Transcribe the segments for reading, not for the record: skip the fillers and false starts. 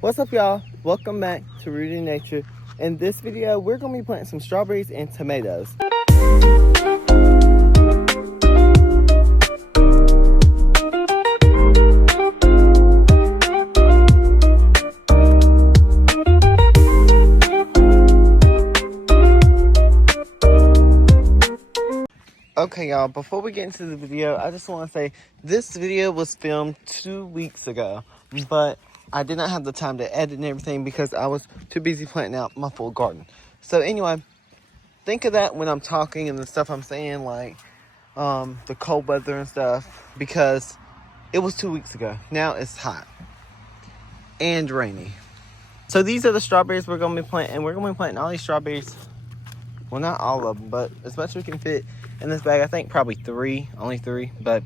What's up, y'all? Welcome back to Rooted in Nature. In this video, we're going to be planting some strawberries and tomatoes. Okay, y'all, before we get into the video, I just want to say this video was filmed 2 weeks ago, but I did not have the time to edit and everything because I was too busy planting out my full garden. So anyway, think of that when I'm talking and the stuff I'm saying, like the cold weather and stuff, because it was 2 weeks ago. Now it's hot and rainy. So these are the strawberries we're going to be planting. We're going to be planting all these strawberries. Well, not all of them, but as much as we can fit in this bag. I think probably only three, but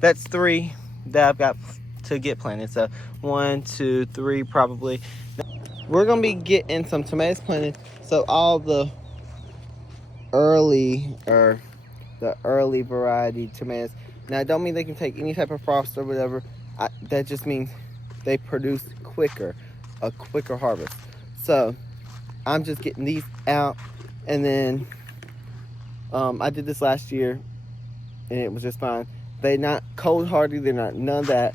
that's 3 that I've got to get planted. So 1, 2, 3 probably. We're gonna be getting some tomatoes planted. So all the early variety tomatoes. Now, I don't mean they can take any type of frost or whatever. That just means they produce a quicker harvest. So I'm just getting these out. And then I did this last year, and it was just fine. They're not cold hardy. They're not none of that.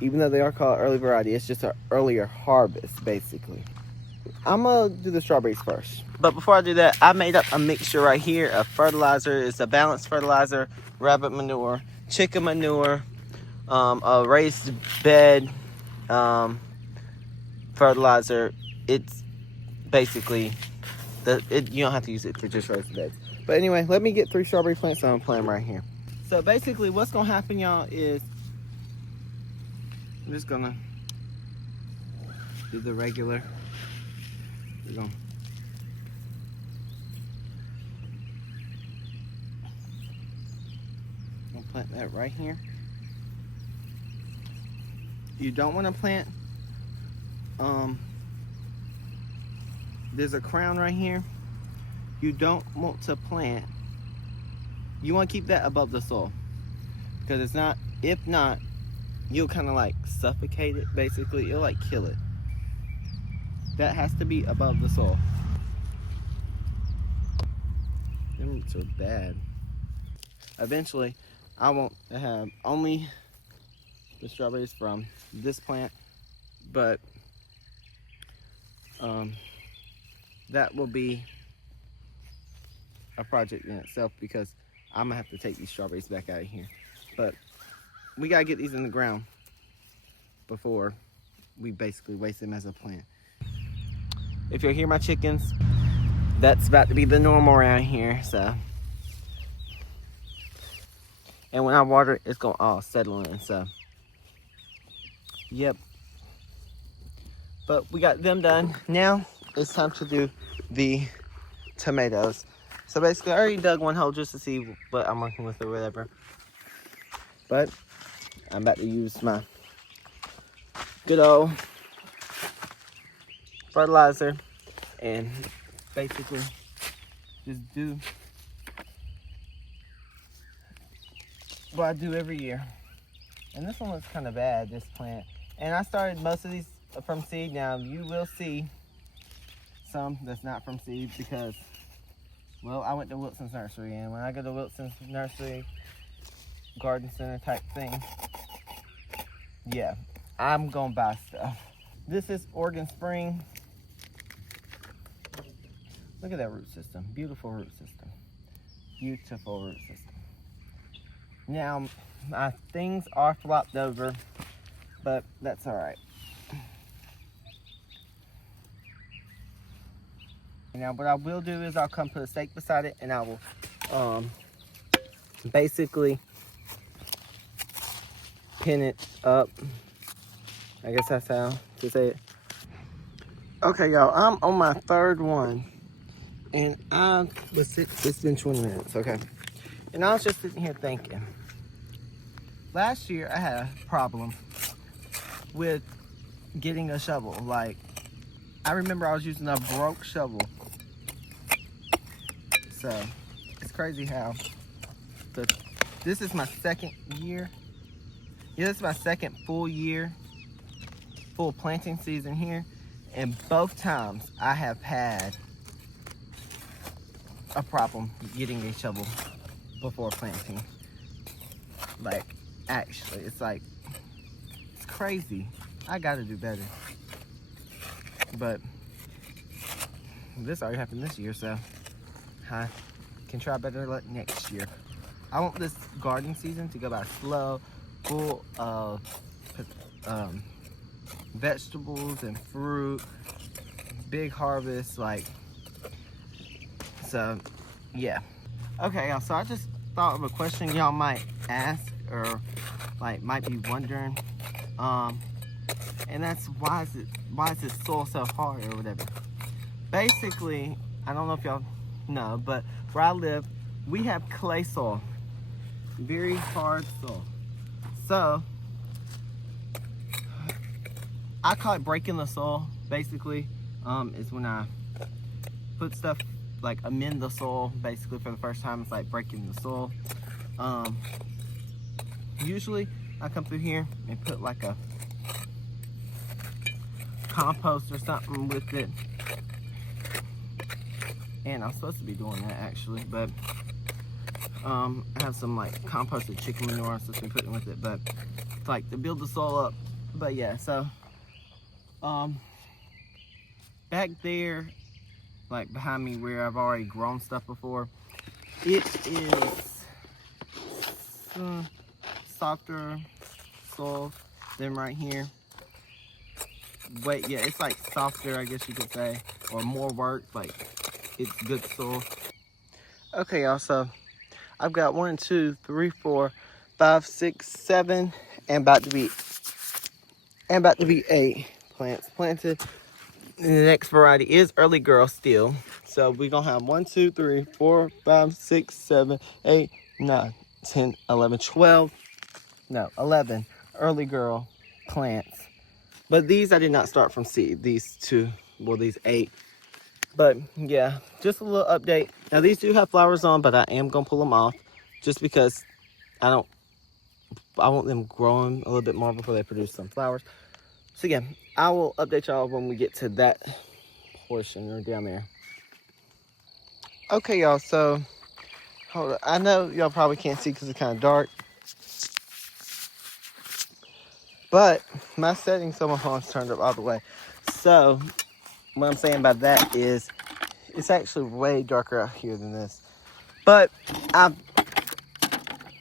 Even though they are called early variety, it's just an earlier harvest, basically. I'm going to do the strawberries first. But before I do that, I made up a mixture right here of fertilizer. It's a balanced fertilizer, rabbit manure, chicken manure, a raised bed fertilizer. It's basically... you don't have to use it for just raised beds. But anyway, let me get 3 strawberry plants on plant right here. So basically what's going to happen, y'all, is I'm just going to do the regular. We're going to plant that right here. You don't want to plant there's a crown right here. You don't want to plant. You want to keep that above the soil, because it's not. If not, you'll kind of like suffocate it. Basically, you'll like kill it. That has to be above the soil. Them roots are bad. Eventually, I want to have only the strawberries from this plant, but that will be a project in itself, because I'm gonna have to take these strawberries back out of here. But we gotta get these in the ground before we basically waste them as a plant. If you'll hear my chickens, that's about to be the norm around here. So, and when I water it, it's gonna all settle in. So, yep. But we got them done. Now it's time to do the tomatoes. So basically, I already dug one hole just to see what I'm working with or whatever. But I'm about to use my good old fertilizer and basically just do what I do every year. And this one looks kind of bad, this plant. And I started most of these from seed. Now you will see some that's not from seed, because, well, I went to Wilson's Nursery, and when I go to Wilson's Nursery, garden center type thing, yeah, I'm gonna buy stuff. This is Oregon Spring. Look at that root system. Beautiful root system. Beautiful root system. Now, my things are flopped over, but that's all right. Now, what I will do is I'll come put a stake beside it, and I will basically pin it up. I guess that's how to say it. Okay, y'all, I'm on my 3rd one, and it's been 20 minutes, okay? And I was just sitting here thinking, last year I had a problem with getting a shovel. Like, I remember I was using a broke shovel. So it's crazy how this is my 2nd year. Yeah, this is my 2nd full year full planting season here, and both times I have had a problem getting a shovel before planting. Like, actually, it's crazy. I gotta do better. But this already happened this year, so I can try better luck next year. I want this garden season to go by slow, full of vegetables and fruit, big harvest, so yeah. Okay, y'all, so I just thought of a question y'all might ask, or might be wondering, and that's why is this soil so hard or whatever. Basically, I don't know if y'all know, but where I live, we have clay soil, very hard soil. So I call it breaking the soil. Basically, is when I put stuff, amend the soil. Basically, for the first time, it's like breaking the soil. Usually, I come through here and put a compost or something with it. And I'm supposed to be doing that actually, but I have some composted chicken manure I'm supposed to be putting with it, but it's to build the soil up. But yeah, so back there, behind me where I've already grown stuff before, it is softer soil than right here. Wait, yeah, it's softer, I guess you could say, or more work. It's good soil. Okay, y'all, so I've got 1, 2, 3, 4, 5, 6, 7, and about to be 8 plants planted. And the next variety is Early Girl still. So we're gonna have 1, 2, 3, 4, 5, 6, 7, 8, 9, 10, 11, 12. No, 11 Early Girl plants. But these I did not start from seed. These 8. But yeah, just a little update. Now these do have flowers on, but I am gonna pull them off just because I want them growing a little bit more before they produce some flowers. So yeah, I will update y'all when we get to that portion or down there. Okay, y'all, so hold on. I know y'all probably can't see because it's kind of dark, but my settings on my phone's turned up all the way. So what I'm saying by that is it's actually way darker out here than this. But I've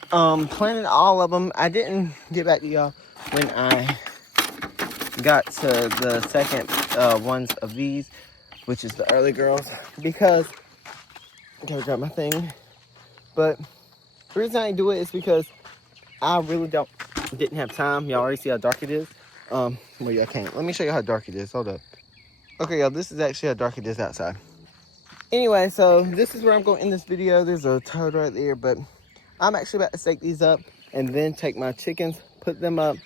planted all of them. I didn't get back to y'all when I got to the second ones of these, which is the Early Girls, because I gotta grab my thing. But the reason I do it is because I really didn't have time. Y'all already see how dark it is. Well, yeah, I can't. Let me show you how dark it is. Hold up. Okay, y'all, this is actually how dark it is outside. Anyway, so this is where I'm going to end this video. There's a toad right there, but I'm actually about to stake these up and then take my chickens, put them up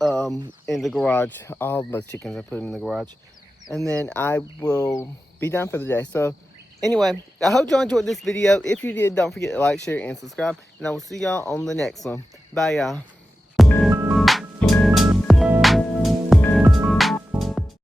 in the garage. All my chickens, I put them in the garage. And then I will be done for the day. So anyway, I hope y'all enjoyed this video. If you did, don't forget to like, share, and subscribe. And I will see y'all on the next one. Bye, y'all.